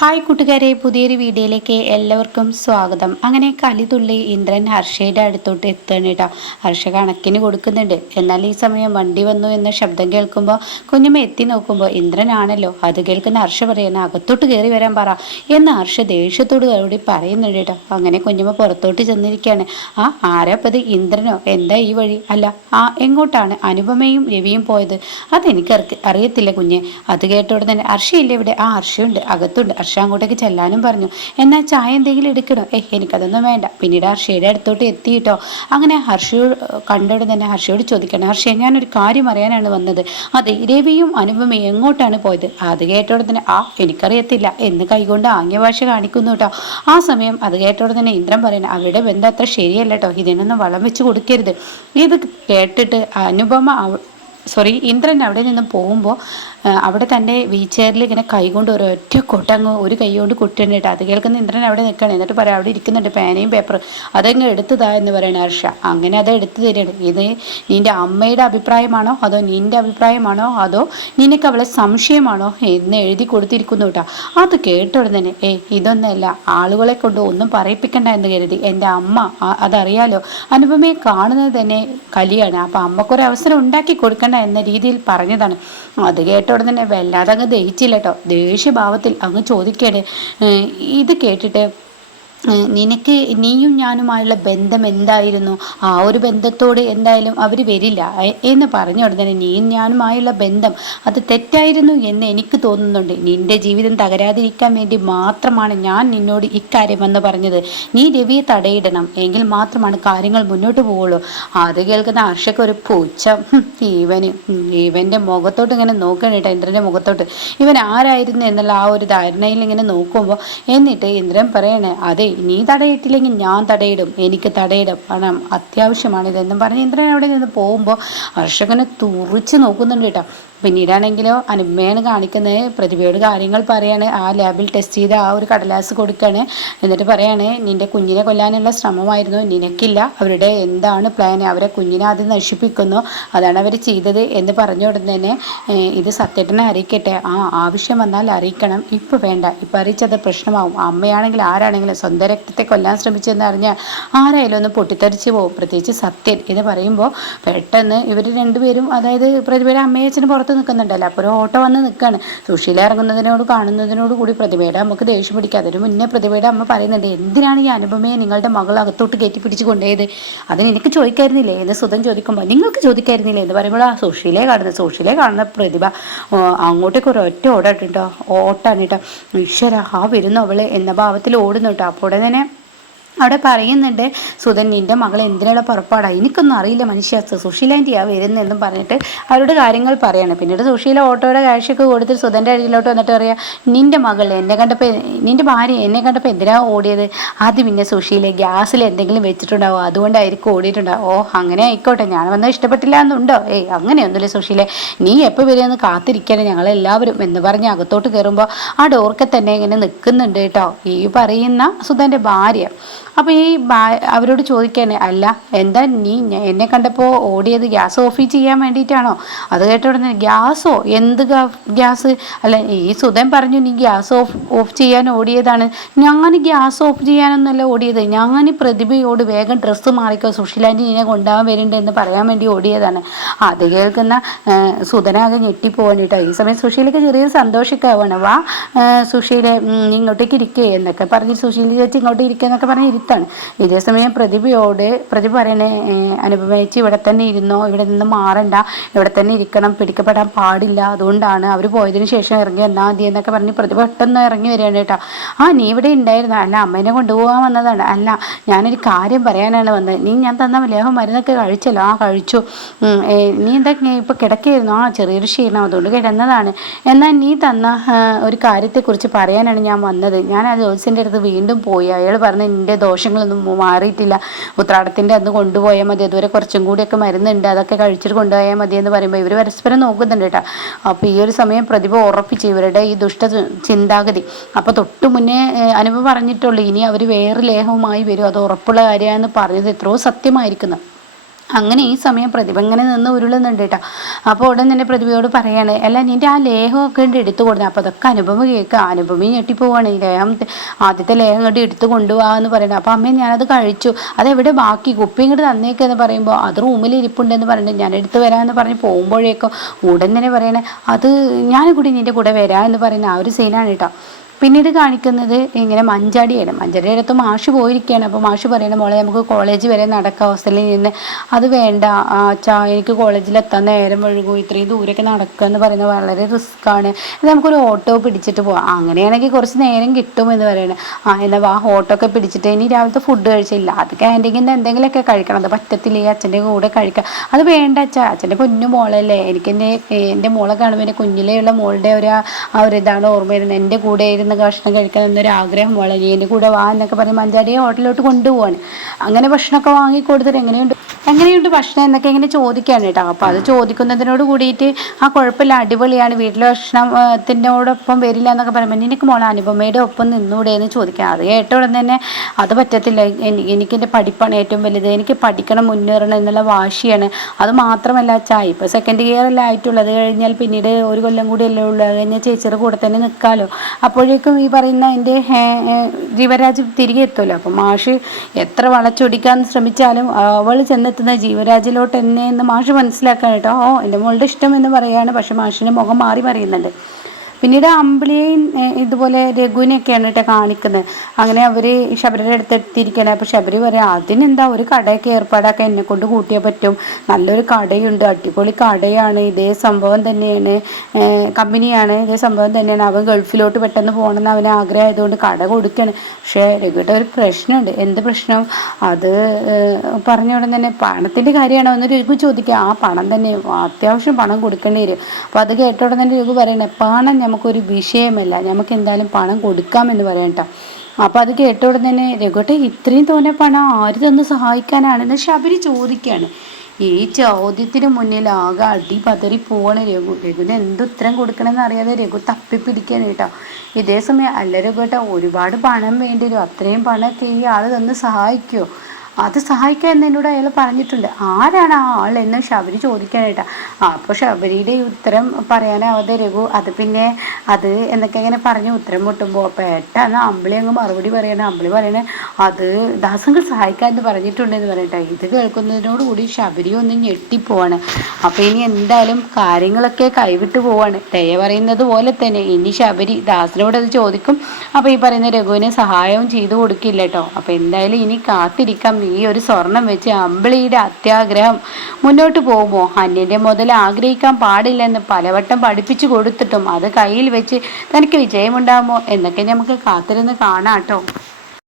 Hi കൂട്ടുകാരെ പുതിയൊരു വീഡിയോയിലേക്ക് എല്ലാവർക്കും സ്വാഗതം. അങ്ങനെ കലിതുള്ളി ഇന്ദ്രൻ ഹർഷയുടെ അടുത്തോട്ട് എത്തുകയാണ് കേട്ടോ. ഹർഷ കണക്കിന് കൊടുക്കുന്നുണ്ട്. എന്നാൽ ഈ സമയം വണ്ടി വന്നു എന്ന ശബ്ദം കേൾക്കുമ്പോൾ കുഞ്ഞമ്മ എത്തി നോക്കുമ്പോൾ ഇന്ദ്രനാണല്ലോ. അത് കേൾക്കുന്ന ഹർഷ പറയുന്ന അകത്തോട്ട് കയറി വരാൻ പറ. എന്ന് ഹർഷ ദേഷ്യത്തോട് കൂടി പറയുന്നുണ്ട് കേട്ടോ. അങ്ങനെ കുഞ്ഞമ്മ പുറത്തോട്ട് ചെന്നിരിക്കുകയാണ്. ആ ആരാപ്പത് ഇന്ദ്രനോ? എന്താ ഈ വഴി? അല്ല ആ എങ്ങോട്ടാണ്? അനുപമയും രവിയും പോയത്? അതെനിക്ക് അറിയത്തില്ല കുഞ്ഞെ. അത് കേട്ടോടെ തന്നെ ഹർഷയില്ലേ ഇവിടെ? ആ ഹർഷയുണ്ട്. അകത്തുണ്ട്. ഹർഷ അങ്ങോട്ടേക്ക് ചെല്ലാനും പറഞ്ഞു. എന്നാൽ ചായ എന്തെങ്കിലും എടുക്കണോ? ഏഹ് എനിക്കതൊന്നും വേണ്ട. പിന്നീട് ഹർഷയുടെ അടുത്തോട്ട് എത്തിയിട്ടോ അങ്ങനെ ഹർഷയോട് കണ്ടോട് തന്നെ ഹർഷയോട് ചോദിക്കണം. ഹർഷ ഞാനൊരു കാര്യം അറിയാനാണ് വന്നത്. അതെ രവിയും അനുപമയും എങ്ങോട്ടാണ് പോയത്? അത് കേട്ടോടെ തന്നെ ആ എനിക്കറിയത്തില്ല. എന്ന് കൈകൊണ്ട് ആംഗ്യഭാഷ കാണിക്കുന്നു കേട്ടോ. ആ സമയം അത് കേട്ടോടെ തന്നെ ഇന്ദ്രൻ പറയണം അവരുടെ ബന്ധം അത്ര ശരിയല്ല കേട്ടോ. ഇതിനൊന്നും വളം വെച്ച് കൊടുക്കരുത്. ഇത് കേട്ടിട്ട് അനുപമ സോറി ഇന്ദ്രൻ അവിടെ നിന്ന് പോകുമ്പോൾ അവിടെ തന്റെ വീൽ ചെയറിൽ ഇങ്ങനെ കൈകൊണ്ട് ഒരൊറ്റ കൊട്ടങ്ങ് ഒരു കൈ കൊണ്ട് കൊട്ടിണ്ടിട്ട് അത് കേൾക്കുന്ന ഇന്ദ്രൻ അവിടെ നിൽക്കണം എന്നിട്ട് പറയാം അവിടെ ഇരിക്കുന്നുണ്ട് പേനയും പേപ്പറും. അതങ്ങ് എടുത്തതാ എന്ന് പറയണ ഹർഷ. അങ്ങനെ അത് എടുത്തു തരുകയാണ്. ഇത് നിന്റെ അമ്മയുടെ അഭിപ്രായമാണോ? അതോ നിന്റെ അഭിപ്രായമാണോ? അതോ നിനക്ക് അവളെ സംശയമാണോ? എന്ന് എഴുതി കൊടുത്തിരിക്കുന്നു കേട്ടോ. അത് കേട്ടോടെ തന്നെ ഏ ഇതൊന്നല്ല. ആളുകളെ കൊണ്ട് ഒന്നും പറയിപ്പിക്കണ്ട എന്ന് കരുതി. എന്റെ അമ്മ അതറിയാലോ. അനുപമയെ കാണുന്നത് തന്നെ കലിയാണ്. അപ്പം അമ്മക്കൊരു അവസരം ഉണ്ടാക്കി കൊടുക്കണ്ട എന്ന രീതിയിൽ പറഞ്ഞതാണ്. അത് കേട്ട ഉടനെ തന്നെ വല്ലാതെ അങ്ങ് ദഹിച്ചില്ല കേട്ടോ. ദേഷ്യഭാവത്തിൽ അങ്ങ് ചോദിക്കണേ ഇത് കേട്ടിട്ട് നിനക്ക് നീയും ഞാനുമായുള്ള ബന്ധം എന്തായിരുന്നു? ആ ഒരു ബന്ധത്തോട് എന്തായാലും അവർ വരില്ല. എന്ന് പറഞ്ഞ ഉടനെ നീയും ഞാനുമായുള്ള ബന്ധം അത് തെറ്റായിരുന്നു എന്ന് എനിക്ക് തോന്നുന്നുണ്ട്. നിന്റെ ജീവിതം തകരാതിരിക്കാൻ വേണ്ടി മാത്രമാണ് ഞാൻ നിന്നോട് ഇക്കാര്യം എന്ന് പറഞ്ഞത്. നീ രവിയെ തടയിടണം. എങ്കിൽ മാത്രമാണ് കാര്യങ്ങൾ മുന്നോട്ട് പോവുള്ളൂ. അത് കേൾക്കുന്ന അർഷക്ക് ഒരു പൂച്ച ഇവന് ഇവന്റെ മുഖത്തോട്ട് ഇങ്ങനെ നോക്കണം കേട്ടോ ഇന്ദ്രന്റെ മുഖത്തോട്ട്. ഇവൻ ആരായിരുന്നു എന്നുള്ള ആ ഒരു ധാരണയിൽ ഇങ്ങനെ നോക്കുമ്പോൾ എന്നിട്ട് ഇന്ദ്രൻ പറയണേ അതെ നീ തടയിട്ടില്ലെങ്കിൽ ഞാൻ തടയിടും എനിക്ക് തടയിടും. പണം അത്യാവശ്യമാണിതെന്നും പറഞ്ഞ് ഇന്ദ്രൻ അവിടെ നിന്ന് പോകുമ്പോൾ അർഷകനെ തുറിച്ച് നോക്കുന്നുണ്ട് കേട്ടോ. പിന്നീടാണെങ്കിലോ അനുപമയാണ് കാണിക്കുന്നത്. പ്രതിഭയോട് കാര്യങ്ങൾ പറയാണ്. ആ ലാബിൽ ടെസ്റ്റ് ചെയ്ത് ആ ഒരു കടലാസ് കൊടുക്കുകയാണ് എന്നിട്ട് പറയാണ് നിന്റെ കുഞ്ഞിനെ കൊല്ലാനുള്ള ശ്രമമായിരുന്നു. നിനക്കില്ല. അവരുടെ എന്താണ് പ്ലാൻ അവരെ കുഞ്ഞിനെ അത് നശിപ്പിക്കുന്നു. അതാണ് അവർ ചെയ്തത്. എന്ന് പറഞ്ഞ ഉടനെ തന്നെ ഇത് സത്യത്തിനെ അറിയിക്കട്ടെ. ആ ആവശ്യം വന്നാൽ അറിയിക്കണം. ഇപ്പോൾ വേണ്ട. ഇപ്പോൾ അറിയിച്ചത് പ്രശ്നമാവും. അമ്മയാണെങ്കിൽ ആരാണെങ്കിലും സ്വന്തം രക്തത്തെ കൊല്ലാൻ ശ്രമിച്ചെന്ന് അറിഞ്ഞാൽ ആരായാലും ഒന്ന് പൊട്ടിത്തെറിച്ച് പോകും. പ്രത്യേകിച്ച് സത്യൻ. എന്ന് പറയുമ്പോൾ പെട്ടെന്ന് ഇവർ രണ്ടുപേരും അതായത് പ്രതിഭയുടെ അമ്മയച്ഛന് പുറത്ത് പുറത്ത് നിൽക്കുന്നുണ്ടല്ലോ അപ്പോൾ ഒരു ഓട്ടോ വന്ന് നിൽക്കുകയാണ് സുശീല ഇറങ്ങുന്നതിനോട് കാണുന്നതിനോട് കൂടി പ്രതിഭയുടെ നമുക്ക് ദേഷ്യം പിടിക്കുക അതിന് മുന്നേ പ്രതിഭയുടെ അമ്മ പറയുന്നുണ്ട് എന്തിനാണ് ഈ അനുപമയെ നിങ്ങളുടെ മകൾ അകത്തോട്ട് കയറ്റി പിടിച്ച് കൊണ്ടുപോയത്? അതിന് എനിക്ക് ചോദിക്കായിരുന്നില്ലേ? എന്ന് സുധൻ ചോദിക്കുമ്പോൾ നിങ്ങൾക്ക് ചോദിക്കായിരുന്നില്ലേ? എന്ന് പറയുമ്പോൾ ആ സുശീലയെ കാണുന്നത് സുശീലയെ കാണുന്ന പ്രതിഭ അങ്ങോട്ടേക്ക് ഒരു ഒറ്റ ഓടാട്ടോ ഓട്ടാണ് കേട്ടോ. ഈശ്വര ആ വരുന്നു അവൾ എന്ന ഭാവത്തിൽ ഓടുന്നു കേട്ടോ. അപ്പോൾ ഉടനെ അവിടെ പറയുന്നുണ്ട് സുധൻ നിന്റെ മകൾ എന്തിനുള്ള പുറപ്പാടാണ് എനിക്കൊന്നും അറിയില്ല മനുഷ്യ സുശീലാന്റിയാ വരുന്നതെന്നും പറഞ്ഞിട്ട് അവരുടെ കാര്യങ്ങൾ പറയാണ്. പിന്നീട് സുശീല ഓട്ടോയുടെ കാഴ്ചയൊക്കെ കൊടുത്തിട്ട് സുധന്റെ അരികിലോട്ട് വന്നിട്ട് പറയാം നിന്റെ മകൾ എന്നെ കണ്ടപ്പോൾ നിന്റെ ഭാര്യ എന്നെ കണ്ടപ്പോൾ എന്തിനാ ഓടിയത്? അത് പിന്നെ സുശീല ഗ്യാസിൽ എന്തെങ്കിലും വെച്ചിട്ടുണ്ടാവും? അതുകൊണ്ടായിരിക്കും ഓടിയിട്ടുണ്ടാവും? ഓ അങ്ങനെ ആയിക്കോട്ടെ ഞാൻ വന്നാൽ ഇഷ്ടപ്പെട്ടില്ല എന്നുണ്ടോ? ഏയ് അങ്ങനെയൊന്നുമില്ല സുശീലെ. നീ എപ്പോൾ വരികയെന്ന് കാത്തിരിക്കണം ഞങ്ങളെല്ലാവരും? എന്ന് പറഞ്ഞ് അകത്തോട്ട് കയറുമ്പോൾ ആ ഡോർക്കെ തന്നെ ഇങ്ങനെ നിൽക്കുന്നുണ്ട് കേട്ടോ. ഈ പറയുന്ന സുധന്റെ ഭാര്യ. അപ്പോൾ ഈ അവരോട് ചോദിക്കാണ് അല്ല എന്താ നീ എന്നെ കണ്ടപ്പോൾ ഓടിയത് ഗ്യാസ് ഓഫ് ചെയ്യാൻ വേണ്ടിയിട്ടാണോ? അത് കേട്ട ഉടനെ ഗ്യാസോ? എന്ത് ഗ്യാസ്? അല്ല ഈ സുധൻ പറഞ്ഞു നീ ഗ്യാസ് ഓഫ് ഓഫ് ചെയ്യാൻ ഓടിയതാണ്. ഞാൻ ഗ്യാസ് ഓഫ് ചെയ്യാനൊന്നുമല്ല ഓടിയത്. ഞാൻ പ്രതിഭയോട് വേഗം ഡ്രസ്സ് മാറിക്കോ സുശീലാന്റെ ഇനെ കൊണ്ടുപോകാൻ വരുന്നുണ്ട് എന്ന് പറയാൻ വേണ്ടി ഓടിയതാണ്. അത് കേൾക്കുന്ന സുധനാകെ ഞെട്ടിപ്പോവാനിട്ടോ ഈ സമയം സുഷീലൊക്കെ ചെറിയ സന്തോഷിക്കാവണം. വാ സുഷീലെ ഇങ്ങോട്ടേക്ക് ഇരിക്കുക എന്നൊക്കെ പറഞ്ഞ് സുശീല ചേച്ചി ഇങ്ങോട്ട് ഇരിക്കുക എന്നൊക്കെ പറഞ്ഞ് ഇരുത്താണ് ഇതേസമയം പ്രതിഭയോട് പ്രതിഭ പറയണേ അനുഭവിച്ച് ഇവിടെ തന്നെ ഇരുന്നോ? ഇവിടെ നിന്ന് മാറണ്ട. ഇവിടെ തന്നെ ഇരിക്കണം. പിടിക്കപ്പെടാൻ പാടില്ല. അതുകൊണ്ടാണ് അവർ പോയതിനു ശേഷം ഇറങ്ങി എന്നാ മതി എന്നൊക്കെ പറഞ്ഞ് പ്രതിഭ പെട്ടെന്ന് ഇറങ്ങി വരികയാണ് കേട്ടോ. ആ നീ ഇവിടെ ഉണ്ടായിരുന്നു. അല്ല അമ്മേനെ കൊണ്ടുപോകാൻ വന്നതാണ്. അല്ല ഞാനൊരു കാര്യം പറയാനാണ് വന്നത് നീ ഞാൻ തന്ന ലേഹം മരുന്നൊക്കെ കഴിച്ചല്ലോ. ആ കഴിച്ചു. നീ എന്താ ഇപ്പൊ കിടക്കായിരുന്നു? ആ ചെറിയൊരു ക്ഷീണം. അതുകൊണ്ട് കിടന്നതാണ്. എന്നാൽ നീ തന്ന ഒരു കാര്യത്തെക്കുറിച്ച് പറയാനാണ് ഞാൻ വന്നത്. ഞാൻ ആ ജോത്സ്യന്റെ അടുത്ത് വീണ്ടും പോയി. അയാൾ പറഞ്ഞ് നിന്റെ ദോഷങ്ങളൊന്നും മാറിയിട്ടില്ല. ഉത്രാടത്തിന്റെ അന്ന് കൊണ്ടുപോയാൽ മതി. അതുവരെ കുറച്ചും കൂടിയൊക്കെ മരുന്നുണ്ട്. അതൊക്കെ കഴിച്ചിട്ട് കൊണ്ടുപോയാൽ മതി എന്ന് പറയുമ്പോൾ ഇവർ പരസ്പരം നോക്കുന്നുണ്ട് കേട്ടോ. അപ്പോൾ ഈ ഒരു സമയം പ്രതിഭ ഉറപ്പിച്ച് ഇവരുടെ ഈ ദുഷ്ട ചിന്താഗതി. അപ്പോൾ തൊട്ട് മുന്നേ അനുഭവം പറഞ്ഞിട്ടുള്ളൂ ഇനി അവർ വേറെ ലേഹവുമായി വരും. അത് ഉറപ്പുള്ള കാര്യമാണെന്ന് പറഞ്ഞത് എത്രയോ സത്യമായിരിക്കുന്നു. അങ്ങനെ ഈ സമയം പ്രതിഭ ഇങ്ങനെ നിന്ന് ഉരുളുന്നുണ്ട് കേട്ടോ അപ്പോൾ ഉടൻ തന്നെ പ്രതിഭയോട് പറയാണ് അല്ല നിന്റെ ആ ലേഹമൊക്കെ ഉണ്ട് എടുത്തു കൊടുക്കുന്നത് അപ്പോൾ അതൊക്കെ അനുഭവം കേൾക്കുക അനുഭവം ഞെട്ടിപ്പോവാണ്. ലേഹം ആദ്യത്തെ ലേഹം ഇങ്ങോട്ട് എടുത്തു കൊണ്ടുപോകാമെന്ന് പറയുന്നത് അപ്പോൾ അമ്മേ ഞാനത് കഴിച്ചു. അതെവിടെ ബാക്കി? കുപ്പി ഇങ്ങോട്ട് തന്നേക്കെന്ന് പറയുമ്പോൾ അത് റൂമിൽ ഇരിപ്പുണ്ടെന്ന് പറഞ്ഞിട്ട് ഞാൻ എടുത്തു വരാമെന്ന് പറഞ്ഞ് പോകുമ്പോഴേക്കും ഉടൻ തന്നെ പറയണേ അത് ഞാൻ കൂടി നിന്റെ കൂടെ വരാമെന്ന് പറയുന്ന ആ ഒരു സീനാണ് കേട്ടോ പിന്നീട് കാണിക്കുന്നത് ഇങ്ങനെ മഞ്ചാടിയാണ്. മഞ്ചാടിയുടെ അടുത്ത് മാഷ് പോയിരിക്കുകയാണ്. അപ്പോൾ മാഷ് പറയണ മോളെ നമുക്ക് കോളേജ് വരെ നടക്കാം. ഹോസ്റ്റലിൽ നിന്ന് അത് വേണ്ട. അച്ഛാ എനിക്ക് കോളേജിൽ എത്താൻ നേരം ഒഴുകും ഇത്രയും ദൂരമൊക്കെ നടക്കുക എന്ന് പറയുന്നത് വളരെ റിസ്ക്കാണ് നമുക്കൊരു ഓട്ടോ പിടിച്ചിട്ട് പോവാം. അങ്ങനെയാണെങ്കിൽ കുറച്ച് നേരം കിട്ടും എന്ന് പറയുന്നത് ആ എന്നാൽ ആ ഓട്ടോ ഒക്കെ പിടിച്ചിട്ട് ഇനി രാവിലത്തെ ഫുഡ് കഴിച്ചില്ല. അത് ക്യാന്റീനിൽ എന്തെങ്കിലുമൊക്കെ കഴിക്കണം. അത് പറ്റത്തില്ല. അച്ഛന്റെ കൂടെ കഴിക്കുക അത് വേണ്ട അച്ഛാ. അച്ഛന്റെ കുഞ്ഞു മോളല്ലേ. എനിക്ക് എന്റെ എന്റെ മോളെ കാണുമ്പോൾ എന്റെ കുഞ്ഞിലെയുള്ള മോളുടെ ഒരു ആ ഒരു ഇതാണ് ഓർമ്മ വരുന്നത്. എന്റെ കൂടെ ഭക്ഷണം കഴിക്കാൻ എന്നൊരു ആഗ്രഹം വളരെ. എന്റെ കൂടെ വാ എന്നൊക്കെ പറഞ്ഞ് അഞ്ചാടിയെ ഹോട്ടലിലോട്ട് കൊണ്ടുപോവാണ്. അങ്ങനെ ഭക്ഷണമൊക്കെ വാങ്ങി കൊടുത്തിട്ട് എങ്ങനെയുണ്ട്? എങ്ങനെയുണ്ട് ഭക്ഷണം എന്നൊക്കെ ഇങ്ങനെ ചോദിക്കുകയാണ് കേട്ടോ. അപ്പോൾ അത് ചോദിക്കുന്നതിനോട് കൂടിയിട്ട് ആ കുഴപ്പമില്ല അടിപൊളിയാണ്. വീട്ടിലെ ഭക്ഷണത്തിനോടൊപ്പം വരില്ല എന്നൊക്കെ പറയുമ്പോൾ എനിക്ക് മോളെ അനുപമയുടെ ഒപ്പം നിന്നൂടെ എന്ന് ചോദിക്കാം. അത് കേട്ട ഉടൻ തന്നെ അത് പറ്റത്തില്ല. എനിക്കെന്റെ പഠിപ്പാണ് ഏറ്റവും വലുത്. എനിക്ക് പഠിക്കണം മുന്നേറണം എന്നുള്ള വാശിയാണ്. അത് മാത്രമല്ല ചായ ഇപ്പോൾ സെക്കൻഡ് ഇയർ അല്ല ആയിട്ടുള്ളത്. കഴിഞ്ഞാൽ പിന്നീട് ഒരു കൊല്ലം കൂടി അല്ലേ ഉള്ളൂ. അത് കഴിഞ്ഞാൽ ചേച്ചിയുടെ കൂടെ തന്നെ നിൽക്കാമല്ലോ അപ്പോഴേക്കും ഈ പറയുന്ന എന്റെ ജീവരാജ് തിരികെ എത്തുമല്ലോ അപ്പം മാഷ് എത്ര വളച്ചൊടിക്കാൻ ശ്രമിച്ചാലും അവൾ ചെന്നെത്തുന്ന ജീവരാജിലോട്ട് എന്നെ എന്ന് മാഷ് മനസ്സിലാക്കാൻ കേട്ടോ. ഓ എന്റെ മോളുടെ ഇഷ്ടം എന്ന് പറയുകയാണ് പക്ഷെ മാഷിന്റെ മുഖം മാറി മറിയുന്നുണ്ട്. പിന്നീട് അമ്പിളിയെയും ഇതുപോലെ രഘുവിനെയൊക്കെയാണ് കേട്ടോ കാണിക്കുന്നത്. അങ്ങനെ അവർ ശബരിയുടെ അടുത്ത് എത്തിയിരിക്കണേ അപ്പോൾ ശബരി പറയാം അതിനെന്താ? ഒരു കടയൊക്കെ ഏർപ്പാടാക്കാൻ എന്നെ കൊണ്ട് കൂട്ടിയേ പറ്റും. നല്ലൊരു കടയുണ്ട്. അടിപൊളി കടയാണ്. ഇതേ സംഭവം തന്നെയാണ്. കമ്പനിയാണ്. ഇതേ സംഭവം തന്നെയാണ്. അവൻ ഗൾഫിലോട്ട് പെട്ടെന്ന് പോകണമെന്ന് അവന് ആഗ്രഹമായതുകൊണ്ട് കട കൊടുക്കുകയാണ്. പക്ഷേ രഘുവിന്റെ ഒരു പ്രശ്നമുണ്ട്. എന്ത് പ്രശ്നം? അത് പറഞ്ഞ ഉടൻ തന്നെ പണത്തിന്റെ കാര്യമാണോ എന്ന് രഘു ചോദിക്കുക. ആ പണം തന്നെ അത്യാവശ്യം പണം കൊടുക്കേണ്ടി വരും. അപ്പോൾ അത് കേട്ട ഉടൻ തന്നെ രഘു പറയണേ പണം നമുക്കൊരു വിഷയമല്ല. നമുക്ക് എന്തായാലും പണം കൊടുക്കാമെന്ന് പറയാം കേട്ടോ അപ്പോൾ അത് കേട്ട ഉടനെ തന്നെ രഘുട്ടെ ഇത്രയും തോന്നെ പണം ആര് തന്ന് സഹായിക്കാനാണെന്ന് ശബരി ചോദിക്കുകയാണ് ഈ ചോദ്യത്തിന് മുന്നിൽ ആകെ അടി പതറി പോവാണ് രഘു. രഘുവിന് എന്ത് ഉത്തരം കൊടുക്കണമെന്ന് അറിയാതെ രഘു തപ്പിപ്പിടിക്കാണ് കേട്ടോ ഇതേ സമയം അല്ല രഘുട്ട ഒരുപാട് പണം വേണ്ടി വരും അത്രയും പണമൊക്കെ ഈ ആൾ തന്ന് സഹായിക്കുമോ അത് സഹായിക്കാൻ എന്ന് എന്നോട് അയാൾ പറഞ്ഞിട്ടുണ്ട്. ആരാണ് ആ ആൾ എന്ന് ശബരി ചോദിക്കാനായിട്ടാ. അപ്പോൾ ശബരിയുടെ ഉത്തരം പറയാനാവാതെ രഘു അത് പിന്നെ അത് എന്നൊക്കെ ഇങ്ങനെ പറഞ്ഞു ഉത്തരം മുട്ടുമ്പോൾ പെട്ടെന്ന് അമ്പിളി അങ്ങ് മറുപടി പറയണേ. അമ്പിളി പറയണേ അത് ദാസങ്ങൾ സഹായിക്കാൻ എന്ന് പറഞ്ഞിട്ടുണ്ടെന്ന് പറയട്ടെ. ഇത് കേൾക്കുന്നതിനോട് കൂടി ശബരി ഒന്ന് ഞെട്ടിപ്പോവാണ്. അപ്പോൾ ഇനി എന്തായാലും കാര്യങ്ങളൊക്കെ കൈവിട്ട് പോവാണ്. ദയ പറയുന്നത് പോലെ തന്നെ ഇനി ശബരി ദാസനോട് അത് ചോദിക്കും. അപ്പോൾ ഈ പറയുന്ന രഘുവിന് സഹായവും ചെയ്തു കൊടുക്കില്ല കേട്ടോ അപ്പോൾ എന്തായാലും ഇനി കാത്തിരിക്കാം. ഈ ഒരു സ്വർണം വെച്ച് അമ്പിളിയുടെ അത്യാഗ്രഹം മുന്നോട്ട് പോകുമോ? അന്യന്റെ മുതൽ ആഗ്രഹിക്കാൻ പാടില്ലെന്ന് പലവട്ടം പഠിപ്പിച്ചു കൊടുത്തിട്ടും അത് കയ്യിൽ വെച്ച് തനിക്ക് വിജയമുണ്ടാകുമോ എന്നൊക്കെ നമുക്ക് കാത്തിരുന്ന് കാണാം കേട്ടോ